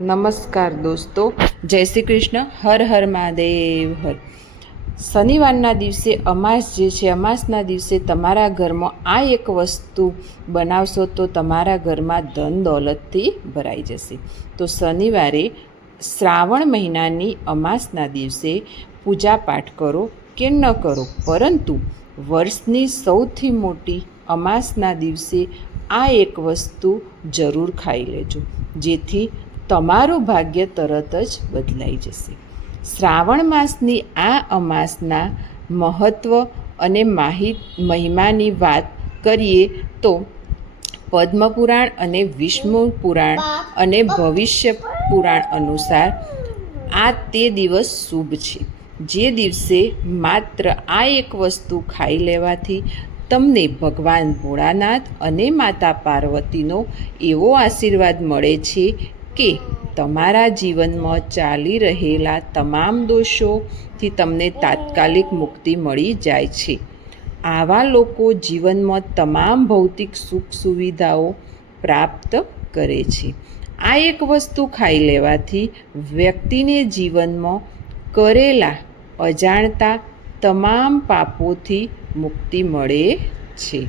નમસ્કાર દોસ્તો, જય શ્રી કૃષ્ણ. હર હર મહાદેવ હર. શનિવારના દિવસે અમાસ જે છે, અમાસના દિવસે તમારા ઘરમાં આ એક વસ્તુ બનાવશો તો તમારા ઘરમાં ધન દોલતથી ભરાઈ જશે. તો શનિવારે શ્રાવણ મહિનાની અમાસના દિવસે પૂજા પાઠ કરો કે ન કરો, પરંતુ વર્ષની સૌથી મોટી અમાસના દિવસે આ એક વસ્તુ જરૂર ખાઈ લેજો, જેથી તમારું ભાગ્ય તરત જ બદલાઈ જશે. શ્રાવણ માસની આ અમાસના મહત્ત્વ અને મહિમાની વાત કરીએ તો પદ્મપુરાણ અને વિષ્ણુ પુરાણ અને ભવિષ્ય પુરાણ અનુસાર આ તે દિવસ શુભ છે, જે દિવસે માત્ર આ એક વસ્તુ ખાઈ લેવાથી તમને ભગવાન ભોળાનાથ અને માતા પાર્વતીનો એવો આશીર્વાદ મળે છે કે તમારા જીવનમાં ચાલી રહેલા તમામ દોષોથી તમને તાત્કાલિક મુક્તિ મળી જાય છે. આવા લોકો જીવનમાં તમામ ભૌતિક સુખ સુવિધાઓ પ્રાપ્ત કરે છે. આ એક વસ્તુ ખાઈ લેવાથી વ્યક્તિને જીવનમાં કરેલા અજાણતા તમામ પાપોથી મુક્તિ મળે છે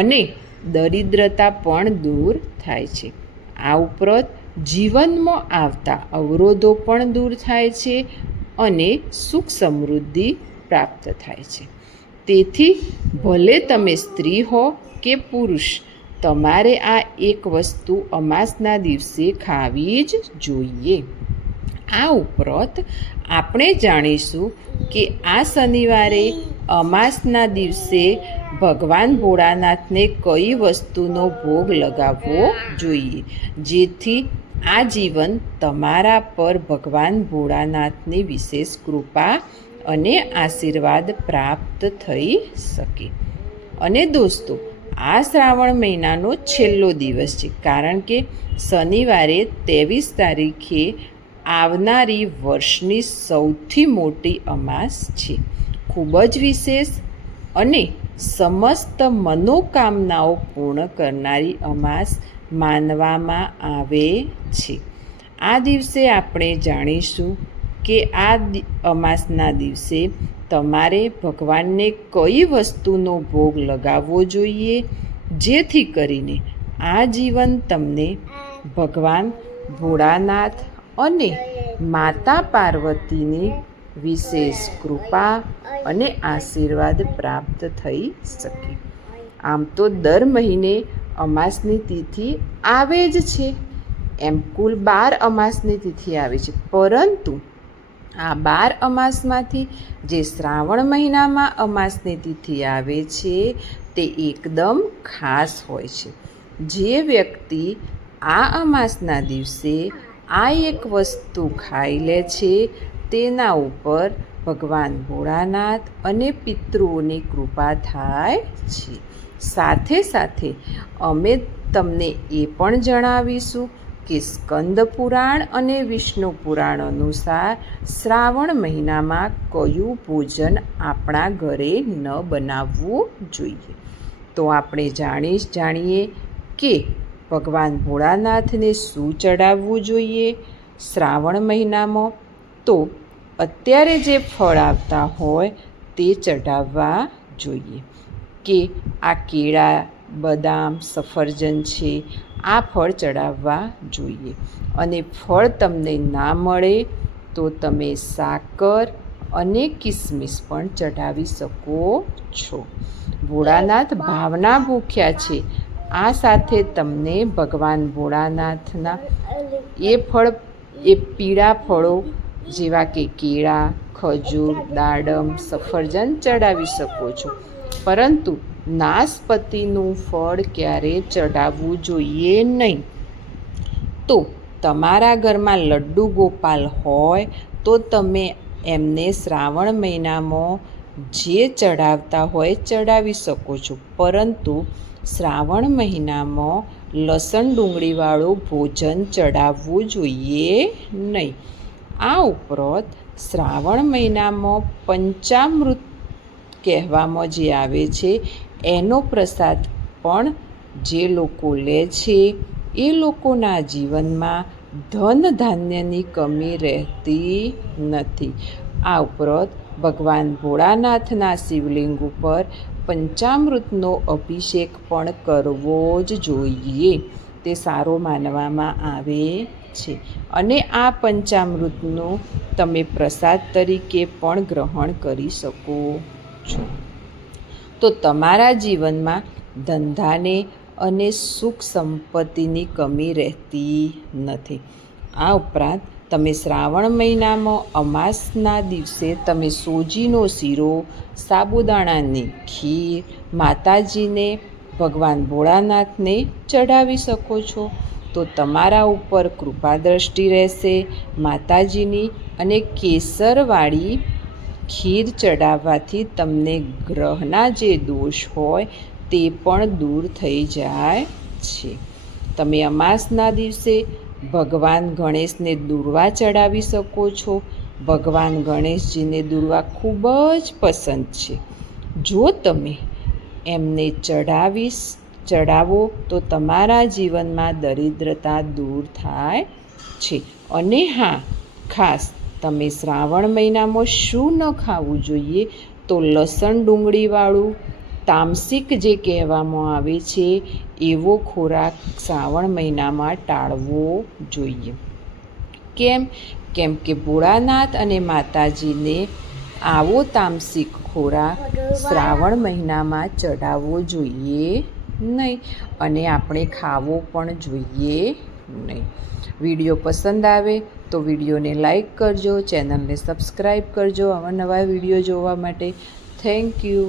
અને દરિદ્રતા પણ દૂર થાય છે. આ ઉપરાંત જીવનમાં આવતા અવરોધો પણ દૂર થાય છે અને સુખ સમૃદ્ધિ પ્રાપ્ત થાય છે. તેથી ભલે તમે સ્ત્રી હો કે પુરુષ, તમારે આ એક વસ્તુ અમાસના દિવસે ખાવી જ જોઈએ. આ ઉપરાંત આપણે જાણીશું કે આ શનિવારે અમાસના દિવસે ભગવાન ભોળાનાથને કઈ વસ્તુનો ભોગ લગાવવો જોઈએ, જેથી આ જીવન તમારા પર ભગવાન ભોળાનાથની વિશેષ કૃપા અને આશીર્વાદ પ્રાપ્ત થઈ શકે. અને દોસ્તો, આ શ્રાવણ મહિનાનો છેલ્લો દિવસ છે, કારણ કે શનિવારે 23 તારીખે આવનારી વર્ષની સૌથી મોટી અમાસ છે. ખૂબ જ વિશેષ અને સમસ્ત મનોકામનાઓ પૂર્ણ કરનારી અમાસ માનવામાં આવે છે. આ દિવસે આપણે જાણીશું કે આ અમાસના દિવસે તમારે ભગવાનને કઈ વસ્તુનો ભોગ લગાવવો જોઈએ, જેથી કરીને આ જીવન તમને ભગવાન ભોળાનાથ અને માતા પાર્વતીની વિશેષ કૃપા અને આશીર્વાદ પ્રાપ્ત થઈ શકે. આમ તો દર મહિને અમાસની તિથિ આવે જ છે. એમ કુલ 12 અમાસની તિથિ આવે છે, પરંતુ આ 12 અમાસમાંથી જે શ્રાવણ મહિનામાં અમાસની તિથિ આવે છે તે એકદમ ખાસ હોય છે. જે વ્યક્તિ આ અમાસના દિવસે આ એક વસ્તુ ખાઈ લે છે, તેના ઉપર ભગવાન ભોળાનાથ અને પિતૃઓની કૃપા થાય છે. સાથે સાથે અમે તમને એ પણ જણાવીશું કે સ્કંદ પુરાણ અને વિષ્ણુ પુરાણ અનુસાર શ્રાવણ મહિનામાં કયું ભોજન આપણા ઘરે ન બનાવવું જોઈએ. તો આપણે જાણીએ કે ભગવાન ભોળાનાથને શું ચડાવવું જોઈએ શ્રાવણ મહિનામાં. તો અત્યારે જે ફળ આવતા હોય તે ચડાવવા જોઈએ, કે આ કેળા, બદામ, સફરજન છે, આ ફળ ચડાવવા જોઈએ. અને ફળ તમને ના મળે તો તમે સાકર અને કિસમિસ પણ ચઢાવી શકો છો. ભોળાનાથ ભાવના ભૂખ્યા છે. આ સાથે તમને ભગવાન ભોળાનાથના એ પીળા ફળો જેવા કે કેળા, ખજૂર, દાડમ, સફરજન ચડાવી શકો છો, પરંતુ નાશપતીનું ફળ ક્યારે ચડાવવું જોઈએ નહીં. તો તમારા ઘરમાં લડ્ડુ ગોપાલ હોય તો તમે એમને શ્રાવણ મહિનામાં જે ચડાવતા હોય ચડાવી શકો છો, પરંતુ શ્રાવણ મહિનામાં લસણ ડુંગળીવાળું ભોજન ચડાવવું જોઈએ નહીં. આ ઉપરાંત શ્રાવણ મહિનામાં પંચામૃત કહેવામાં જે આવે છે, એનો પ્રસાદ પણ જે લોકો લે છે એ લોકોના જીવનમાં ધન ધાન્યની કમી રહેતી નથી. આ ઉપરાંત ભગવાન ભોળાનાથના શિવલિંગ ઉપર પંચામૃતનો અભિષેક પણ કરવો જ જોઈએ. તે સારો માનવામાં આવે છે અને આ પંચામૃતનો તમે પ્રસાદ તરીકે પણ ગ્રહણ કરી શકો છો. તો તમારા જીવનમાં ધંધાને અને સુખ સંપત્તિની કમી રહેતી નથી. આ ઉપરાંત તમે શ્રાવણ મહિનામાં અમાસના દિવસે તમે સોજીનો શીરો, સાબુદાણાની ખીર માતાજીને ભગવાન ભોળાનાથને ચઢાવી શકો છો. તો તમારા ઉપર કૃપા દ્રષ્ટિ રહેશે માતાજીની. અને કેસરવાળી ખીર ચડાવવાથી તમને ગ્રહના જે દોષ હોય તે પણ દૂર થઈ જાય છે. તમે અમાસના દિવસે ભગવાન ગણેશને દૂર્વા ચડાવી શકો છો. ભગવાન ગણેશજીને દૂર્વા ખૂબ જ પસંદ છે. જો તમે એમને ચડાવો તો તમારા જીવનમાં દરિદ્રતા દૂર થાય છે. અને હા, ખાસ તમે શ્રાવણ મહિનામાં શું ન ખાવું જોઈએ? તો લસણ ડુંગળીવાળું તામસિક જે કહેવામાં આવે છે એવો ખોરાક શ્રાવણ મહિનામાં ટાળવો જોઈએ. કેમ કે ભોળાનાથ અને માતાજીને આવો તામસિક ખોરાક શ્રાવણ મહિનામાં ચડાવવો જોઈએ નહીં અને આપણે ખાવો પણ જોઈએ નહીં. વિડીયો પસંદ આવે તો વિડીયોને લાઈક કરજો, ચેનલને સબસ્ક્રાઈબ કરજો આવા નવા વિડીયો જોવા માટે. Thank you.